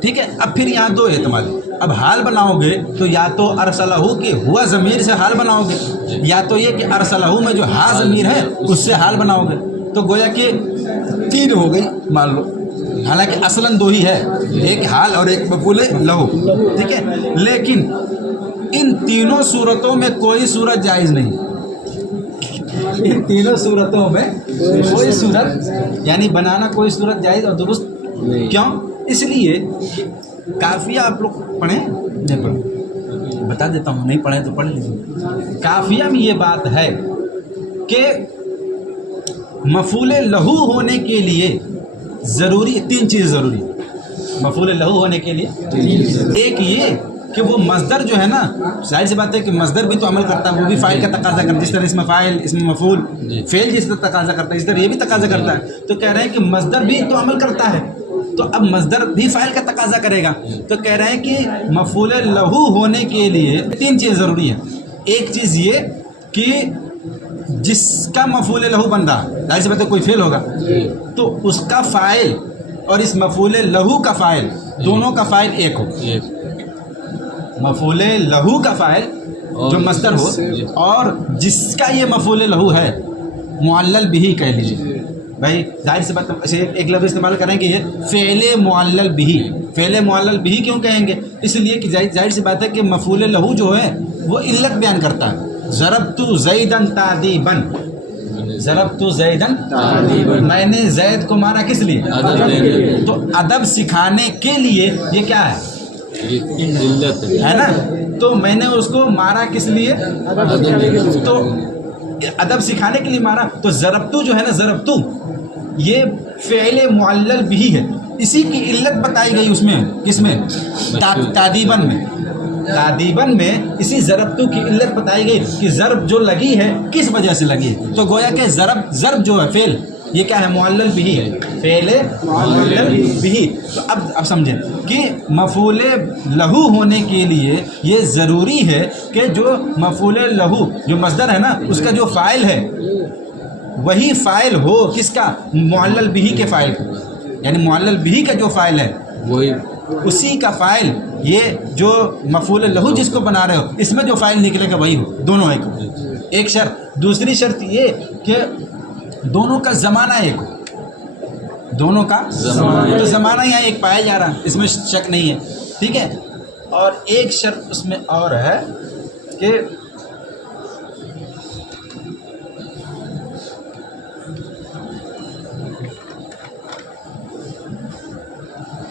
ٹھیک ہے، اب پھر یہاں دو احتمال ہے. اب حال بناؤ گے تو یا تو ارسلہ کے ہوا ضمیر سے حال بناؤ گے، یا تو یہ کہ ارسلہ میں جو ہا ضمیر ہے اس سے حال بناؤ گے. تو گویا کہ تین ہو گئی مان لو، حالانکہ اصلاً دو ہی ہے، ایک حال اور ایک مفعول لہو. ٹھیک ہے، لیکن ان تینوں صورتوں میں کوئی صورت جائز نہیں. ان تینوں صورتوں میں کوئی صورت یعنی بنانا کوئی صورت جائز اور درست کیوں؟ اس لیے کہ کافیہ آپ لوگ پڑھیں نہیں پڑھیں، بتا دیتا ہوں، نہیں پڑھیں تو پڑھ لیجیے. کافیہ میں یہ بات ہے کہ مفعول لہو ہونے کے لیے ضروری تین چیز ضروری ہے. مفعول لہو ہونے کے لیے ایک یہ کہ وہ مصدر جو ہے نا، ظاہر سی بات ہے کہ مصدر بھی تو عمل کرتا ہے، وہ بھی فاعل کا تقاضا کرتا ہے. جس طرح اس میں فاعل، اس میں مفعول، فعل جس طرح تقاضا کرتا ہے اس طرح یہ بھی تقاضا کرتا ہے. تو کہہ رہے ہیں کہ مصدر بھی تو عمل کرتا ہے، تو اب مصدر بھی فاعل کا تقاضا کرے گا. تو کہہ رہے ہیں کہ مفعول لہو ہونے کے لیے تین چیز ضروری ہے. ایک چیز یہ کہ جس کا مفعول لہو بن رہا، ظاہر سی بات ہے کوئی فعل ہوگا، تو اس کا فاعل اور اس مفعول لہو کا فاعل دونوں کا فاعل ایک ہو. مفعول لہو کا فاعل جو مصدر ہو، اور جس کا یہ مفعول لہو ہے معلل بھی کہہ لیجیے. بھائی ظاہر سی بات ایک لفظ استعمال کریں کہ یہ فعل معلل بھی. فعل معلل بھی کیوں کہیں گے؟ اس لیے کہ ظاہر سی بات ہے کہ مفعول لہو جو ہے وہ علت بیان کرتا ہے. ضربت زیدن تعدیبا، ضربت زیدن تعدیبا، میں نے زید کو مارا کس لیے؟ تو ادب سکھانے کے لیے یہ کیا ہے؟ ہے نا. تو میں نے اس کو مارا کس لیے؟ تو ادب سکھانے کے لیے مارا. تو ضربتو جو ہے نا، ضربتو یہ فعل معلل بھی ہے، اسی کی علت بتائی گئی اس میں. کس میں؟ تعدیباً میں. تعدیباً میں اسی ضربتو کی علت بتائی گئی کہ ضرب جو لگی ہے کس وجہ سے لگی ہے. تو گویا کہ ضرب جو ہے فعل یہ کیا ہے؟ معلل بھی ہے، فعل معلل بھی. تو اب سمجھیں کہ مفعول لہو ہونے کے لیے یہ ضروری ہے کہ جو مفعول لہو جو مصدر ہے نا اس کا جو فاعل ہے وہی فاعل ہو کس کا؟ معلل بھی کے فاعل کا. یعنی معلل بھی کا جو فاعل ہے وہی اسی کا فاعل، یہ جو مفعول لہو جس کو بنا رہے ہو اس میں جو فاعل نکلے گا وہی ہو. دونوں ایک ہو. ایک شرط. دوسری شرط یہ کہ دونوں کا زمانہ ایک ہو. دونوں کا تو زمانہ یہاں ایک پایا جا رہا ہے، اس میں شک نہیں ہے. ٹھیک ہے. اور ایک شرط اس میں اور ہے کہ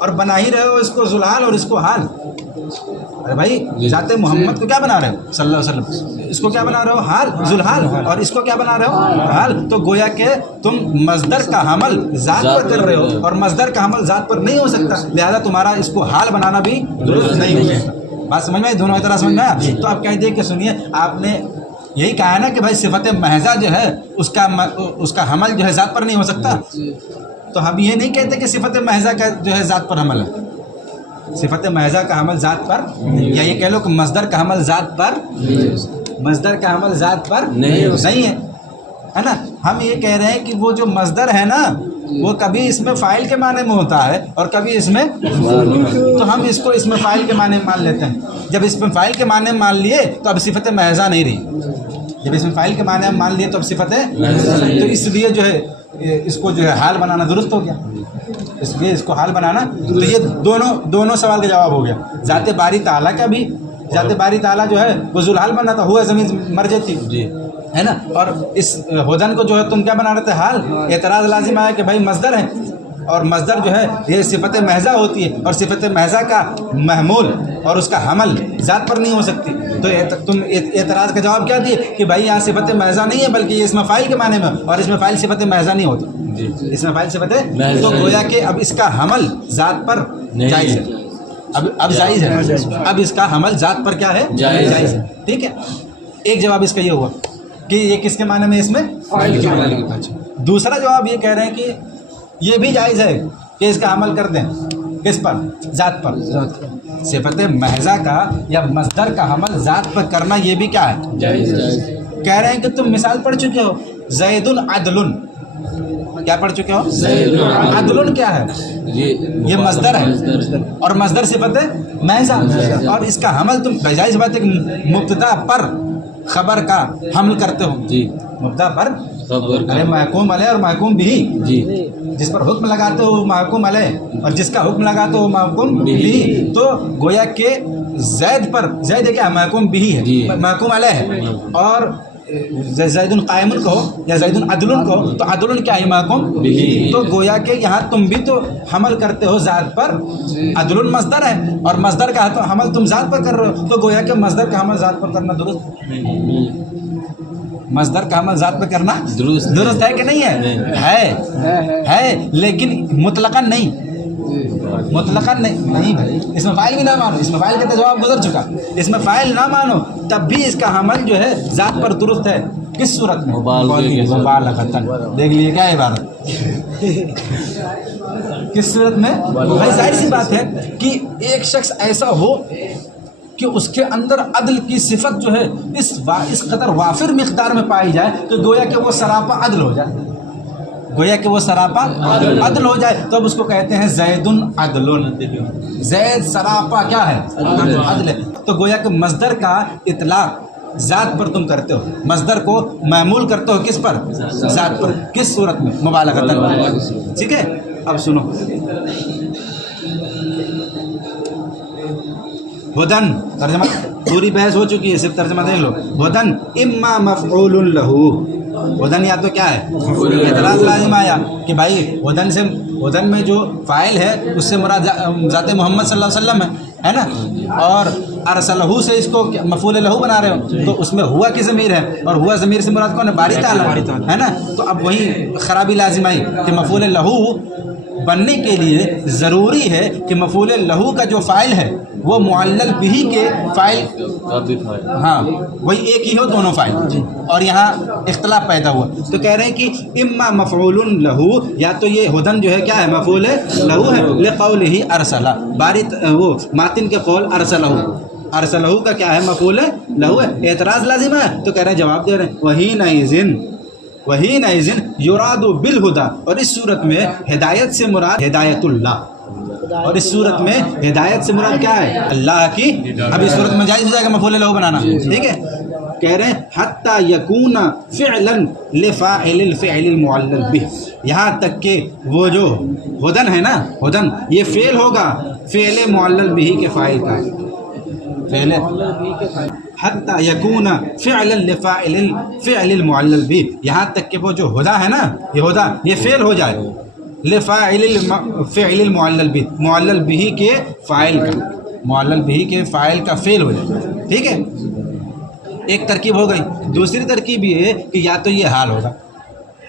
اور بنا ہی رہے ہو اس کو ذوالحال اور اس کو حال. ارے بھائی ذات محمد کو کیا بنا رہے ہو صلی اللہ علیہ وسلم, اس کو کیا بنا رہے ہو حال ذوالحال, اور اس کو کیا بنا رہے ہو حال. تو گویا کہ تم مصدر کا حمل ذات پر کر رہے ہو, اور مصدر کا حمل ذات پر نہیں ہو سکتا, لہذا تمہارا اس کو حال بنانا بھی درست نہیں ہو سکتا. بات سمجھ میں آئی, دونوں طرح سمجھ میں آیا. تو آپ کہہ دیے کہ سنیے آپ نے یہی کہا ہے نا کہ بھائی صفت محضہ جو ہے اس کا حمل جو ہے ذات پر نہیں ہو سکتا. تو ہم یہ نہیں کہتے کہ صفت محضہ کا جو ہے ذات پر حمل ہے. صفت محضہ کا حمل ذات پر, یا یہ کہہ لو کہ مصدر کا حمل ذات پر, مصدر کا حمل ذات پر نہیں ہے نا. ہم یہ کہہ رہے ہیں کہ وہ جو مصدر ہے نا وہ کبھی اس میں فاعل کے معنی میں ہوتا ہے اور کبھی اس میں, تو ہم اس کو اس میں فاعل کے معنی میں مان لیتے ہیں. جب اس میں فاعل کے معنی میں مان لیے تو اب صفت محضہ نہیں رہی. جب اس میں فاعل کے معنی میں مان لیے تو اب صفت ہے, تو اس لیے جو ہے اس کو جو ہے حال بنانا درست ہو گیا. اس لیے اس کو حال بنانا, تو یہ دونوں سوال کا جواب ہو گیا. ذات باری تعالیٰ کا بھی, ذات باری تعالیٰ جو ہے وہ ذوالحال بننا تھا, ہوا زمین مر جاتی ہے نا, اور اس ہدن کو جو ہے تم کیا بنا رہے تھے حال. اعتراض لازم آیا کہ بھائی مصدر ہے, اور مصدر جو ہے یہ صفت محضہ ہوتی ہے, اور صفت محضہ کا محمول اور اس کا حمل ذات پر نہیں ہو سکتی. تو تم اعتراض کا جواب کیا دیے کہ بھائی یہاں صفت محضہ نہیں ہے بلکہ یہ اس میں فاعل کے معنی میں, اور اس میں فاعل صفت محضہ نہیں ہوتا, اس میں فاعل صفت ہے. تو گویا کہ اب اس کا حمل ذات پر جائز ہے, اب جائز ہے, اب اس کا حمل ذات پر کیا ہے جائز ہے. ٹھیک ہے, ایک جواب اس کا یہ ہوا کہ یہ کس کے معنی میں, اس میں فاعل کے معنی میں. دوسرا جواب یہ کہہ رہے ہیں کہ یہ بھی جائز ہے کہ اس کا عمل کر دیں کس پر, ذات پر. صفت محضہ کا یا مصدر کا حمل ذات پر کرنا یہ بھی کیا ہے جائز. کہہ رہے ہیں کہ تم مثال پڑھ چکے ہو, زید عدل, کیا پڑھ چکے ہو عدل کیا ہے, یہ مصدر ہے اور مصدر صفت محضہ, اور اس کا حمل تم جائز بات ہے کہ مبتدا پر خبر کا حمل کرتے ہو. مبتدا پر ارے محکوم علیہ اور محکوم بھی, جس پر حکم لگاتے ہو محکوم علیہ اور جس کا حکم لگاتے ہو محکوم بھی. تو گویا کہ زید پر, زید کیا محکوم بھی ہے, محکوم علیہ ہے, اور زید قائم کہو یا زید عدل کہو تو عدل کیا ہے محکوم بھی. تو گویا کہ یہاں تم بھی تو حمل کرتے ہو ذات پر, عدل مصدر ہے اور مصدر کا حمل تم ذات پر کر رہے ہو. تو گویا کہ مصدر کا حمل ذات پر کرنا درست, مصدر کا عمل ذات پہ کرنا درست ہے کہ نہیں ہے, لیکن مطلقاً نہیں, مطلقاً نہیں بھائی. اس میں فاعل بھی نہ مانو, اس میں فاعل کا جواب گزر چکا, اس میں فاعل نہ مانو تب بھی اس کا حمل جو ہے ذات پر درست ہے. کس صورت میں, مبالغتاً. دیکھ لیے کیا عبارت, کس صورت میں. بھائی ظاہر سی بات ہے کہ ایک شخص ایسا ہو کہ اس کے اندر عدل کی صفت جو ہے اس قدر وافر مقدار میں پائی جائے تو گویا کہ وہ سراپا عدل ہو جائے, گویا کہ وہ سراپا عدل ہو جائے. تو اب اس کو کہتے ہیں زید عدل, زید سراپا کیا ہے عدل ہے. تو گویا کہ مصدر کا اطلاق ذات پر تم کرتے ہو, مصدر کو معمول کرتے ہو کس پر, ذات پر. کس صورت میں, مبالغتاً. ٹھیک ہے, اب سنو. ہدن ترجمہ پوری بحث ہو چکی ہے, صرف ترجمہ دیکھ لو. ہدن اما مفعول لہو, ہدن یا تو کیا ہے, اعتراض لازم آیا کہ بھائی ہدن سے, ہدن میں جو فاعل ہے اس سے مراد ذات محمد صلی اللہ علیہ وسلم ہے نا, اور ارسلہ سے اس کو مفعول لہو بنا رہے ہو تو اس میں ہوا کی ضمیر ہے, اور ہوا ضمیر سے مراد کون ہے, باری تعالیٰ ہے نا. تو اب وہی خرابی لازم آئی کہ مفعول لہو بننے کے لیے ضروری ہے کہ مفعول لہو کا جو فاعل ہے وہ معلل بہی کے فاعل, ہاں وہی ایک ہی ہو دونوں فاعل, اور یہاں اختلاف پیدا ہوا. تو کہہ رہے ہیں کہ اما مفعول لہو, یا تو یہ ہدن جو ہے کیا ہے مفعول لہو ہے, لقولہ ارسلہ, باری وہ ماتن کے قول ارسلہ, ارسلہ کا کیا ہے مفعول لہو ہے. اعتراض لازم ہے تو کہہ رہے ہیں جواب دے رہے ہیں وہی نائزن یراد بالہدا, اور اس صورت میں ہدایت سے مراد ہدایت اللہ, اور اس صورت میں ہدایت سے مراد کیا ہے اللہ کی. اب اس صورت میں جائز ہو جائے گا مفعول لہو بنانا. ٹھیک ہے, کہہ رہے ہیں حتی یکون فعلا لفاعل الفعل المعلل بہ, یہاں تک کہ وہ جو ہدن ہے نا, ہدن یہ فعل ہوگا فعل معلل بہ کے فاعل کا, فعل حتی یکون فعلا لفاعل الفعل المعلل بہ, یہاں تک کہ وہ جو ہدا ہے نا, یہ ہدا یہ فعل ہو جائے, فعل المعلل به، معلل به کے فاعل کا، معلل به کے فاعل کا فعل ہو جائے، ٹھیک ہے. ایک ترکیب ہو گئی. دوسری ترکیب یہ ہے کہ یا تو یہ حال ہوگا،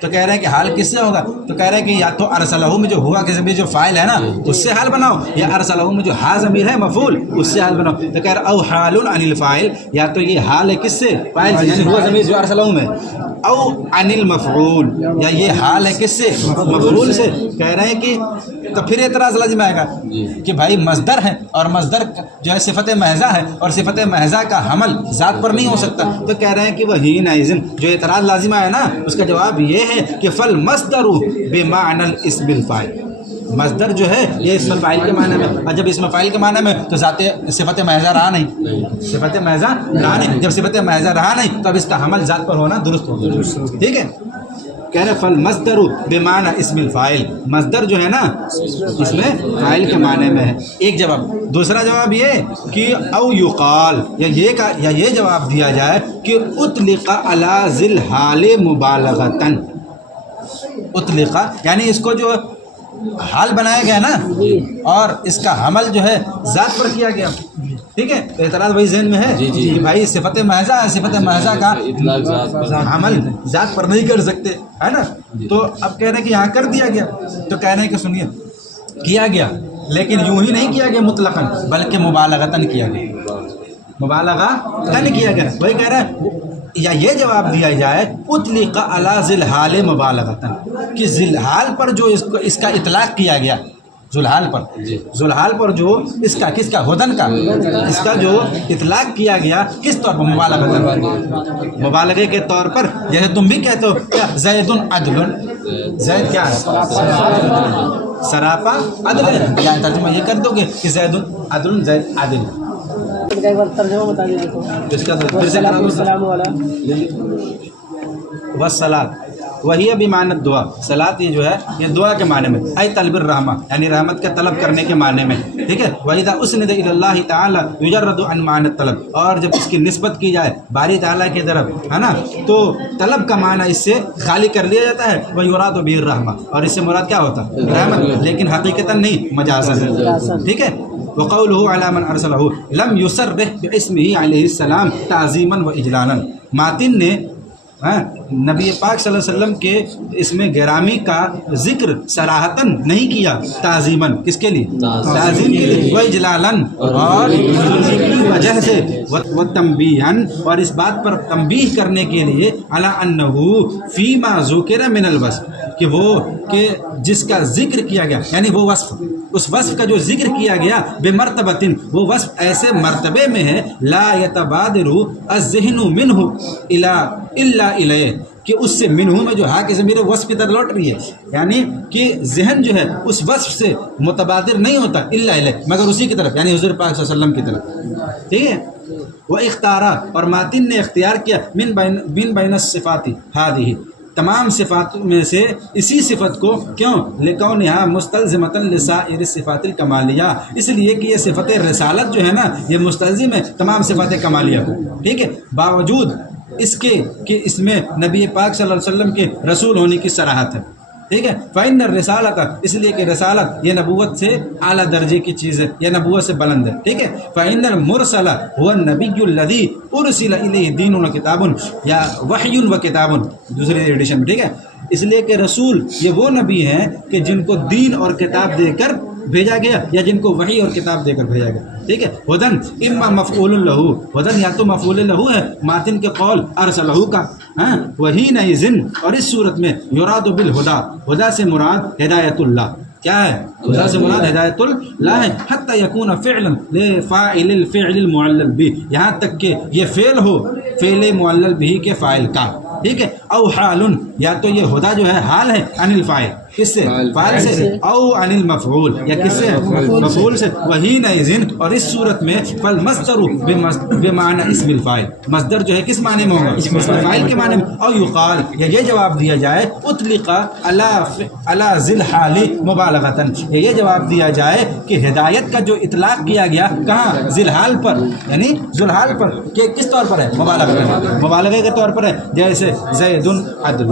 تو کہہ رہے ہیں کہ حال کس سے ہوگا؟ تو کہہ رہے ہیں کہ یا تو ارسلہ میں جو ہوا کے ضمیر جو فاعل ہے نا اس سے حال بناؤ، یا ارسلہ میں جو ہا ضمیر ہے مفعول اس سے حال بناؤ. تو کہہ رہا او حال عن الفاعل، یا تو یہ حال ہے کس سے؟ فاعل سے، یعنی ہوا ضمیر جو ارسلہ میں، او عن المفعول، یا یہ حال ہے کس سے؟ مفعول سے. کہہ رہے ہیں کہ تو پھر اعتراض لازم آئے گا کہ بھائی مصدر ہے اور مصدر جو ہے صفت محضہ ہے اور صفت محضہ کا حمل ذات پر نہیں ہو سکتا. تو کہہ رہے ہیں کہ وہ ہی نائزن جو اعتراض لازم آیا نا اس کا جواب یہ ہے کہ فل مصدر بمعنى الاسم الفاعل، مصدر جو ہے یہ اسم فاعل کے معنی میں، اور جب اسم فاعل کے معنی میں تو ذات صفت محضہ رہا نہیں، صفت محضہ رہا نہیں. جب صفت محضہ رہا نہیں تو اب اس کا حمل ذات پر ہونا درست ہوگا. ٹھیک ہے. کہہ رہے فل مصدر بمعنى اسم الفاعل، مصدر جو ہے نا اس میں فاعل کے معنی میں ہے. ایک جواب. دوسرا جواب یہ کہ او یقال، یا یہ جواب دیا جائے کہ اطلق علی ذی الحال مبالغتاً، اطلق یعنی اس کو جو حال بنایا گیا نا اور اس کا حمل جو ہے ذات پر کیا گیا. ٹھیک ہے. اعتراض وہی ذہن میں ہے کہ بھائی صفت محضہ ہے، صفت محضہ کا حمل ذات پر نہیں کر سکتے ہے نا. تو اب کہہ رہے ہیں کہ یہاں کر دیا گیا. تو کہہ رہے ہیں کہ سنیے کیا گیا لیکن یوں ہی نہیں کیا گیا مطلقاً بلکہ مبالغتاً کیا گیا، مبالغہ کیا گیا. وہی کہہ رہا ہے یا یہ جواب دیا جائے اطلق علی ذی الحال مبالغتاً، کہ ذی الحال پر جو اس کا اطلاق کیا گیا، ذوالحال پر، ذوالحال پر جو اس کا کس کا ہدن کا اس کا جو اطلاق کیا گیا کس طور پر؟ مبالغہ، مبالغے کے طور پر. جیسے تم بھی کہتے ہو کیا زید عدل، زید کیا ہے؟ سراپا عدل ہے. یا ترجمہ یہ کر دو گے کہ زید عدل، زید عادل. ترجمہ بتا دیں اس کا پھر سے والصلاۃ وہی بمعنی دعا. صلاۃ یہ جو ہے یہ دعا کے معنی میں، اے طلب الرحمہ یعنی رحمت کا طلب کرنے کے معنی میں. ٹھیک ہے. وَإِذَا أُسْنِدَ إِلَى اللَّهِ تَعَالَى يُجَرَّدُ عَنْ مَعْنَى الطلب، اور جب اس کی نسبت کی جائے باری تعالیٰ کی طرف ہے نا تو طلب کا معنی اس سے خالی کر لیا جاتا ہے. وَيُرَادُ بِهِ الرَّحْمَةُ، اور اس سے مراد کیا ہوتا ہے؟ رحمت، لیکن حقیقتاً نہیں، مجازاً. ٹھیک ہے. وقوله على من ارسله لم يصرح باسمه علیہ السلام تعظیما واجلالا. ماتن نے نبی پاک صلی اللہ علیہ وسلم کے اسم گرامی کا ذکر صراحتاً نہیں کیا، تعظیماً کس کے لیے؟ تعظیم کے لیے. واجلالاً اور کی وجہ سے، وتنبیہاً اور اس بات پر تنبیہ کرنے کے لیے، علی انہ فیما ذکر من الوصف کہ وہ کہ جس کا ذکر کیا گیا یعنی وہ وصف، اس وصف کا جو ذکر کیا گیا بے مرتبتن، وہ وصف ایسے مرتبے میں ہے لا یتبادر الذہن منہ الا الیہ، کہ اس سے منہ میں جو ہا کے ضمیر وصف کی طرف لوٹ رہی ہے، یعنی کہ ذہن جو ہے اس وصف سے متبادر نہیں ہوتا الا الیہ مگر اسی کی طرف، یعنی حضور پاک صلی اللہ علیہ وسلم کی طرف. ٹھیک ہے. وہ اختارا اور ماتن نے اختیار کیا من بین الصفات ہذہ، تمام صفات میں سے اسی صفت کو، کیوں؟ لکونہا مستلزمۃ لسائر الصفات الکمالیہ، اس لیے کہ یہ صفت رسالت جو ہے نا یہ مستلزم ہے تمام صفات کمالیہ کو. ٹھیک ہے. باوجود اس کے کہ اس میں نبی پاک صلی اللہ علیہ وسلم کے رسول ہونے کی صراحت ہے. ٹھیک ہے. فإن الرسالۃ، اس لیے کہ رسالت یہ نبوت سے اعلیٰ درجے کی چیز ہے، یہ نبوت سے بلند ہے. ٹھیک ہے. فإن المرسل هو النبی الذی ارسل الیہ دین و کتاب، یا وحی و کتاب دوسری ایڈیشن میں. ٹھیک ہے. اس لیے کہ رسول یہ وہ نبی ہیں کہ جن کو دین اور کتاب دے کر بھیجا گیا، یا جن کو وحی اور کتاب دے کر بھیجا گیا. ٹھیک ہے. ہدن اما مفعول لہ، ہدن یا تو مفعول لہ ہے ماتن کے قول ارسلہ کا، وہی نئذن اور اس صورت میں یراد بالہدا، ہدا سے مراد ہدایت اللہ. کیا ہے؟ ہدا سے مراد ہدایت اللہ ہے. حتی یکون فعلا لفاعل الفعل المعلل بھی، یہاں تک کہ یہ فعل ہو فعل معلل بھی کے فاعل کا. ٹھیک ہے. او حال، یا تو یہ ہدا جو ہے حال ہے عن الفاعل، کس سے؟ فاعل سے. او عن المفعول، یا کس سے؟ مفعول سے. وہی نئذن اور اس صورت میں فالمصدر بمعنی اسم الفاعل، مصدر جو ہے کس معنی میں ہوگا؟ اسم الفاعل کے معنی میں. او یقال، یا یہ جواب دیا جائے اطلق علی ذی الحال مبالغتاً، یہ جواب دیا جائے کہ ہدایت کا جو اطلاق کیا گیا کہاں؟ ذی الحال پر، یعنی ذوالحال پر، کہ کس طور پر ہے؟ مبالغے کے طور پر ہے. جیسے زید عدل،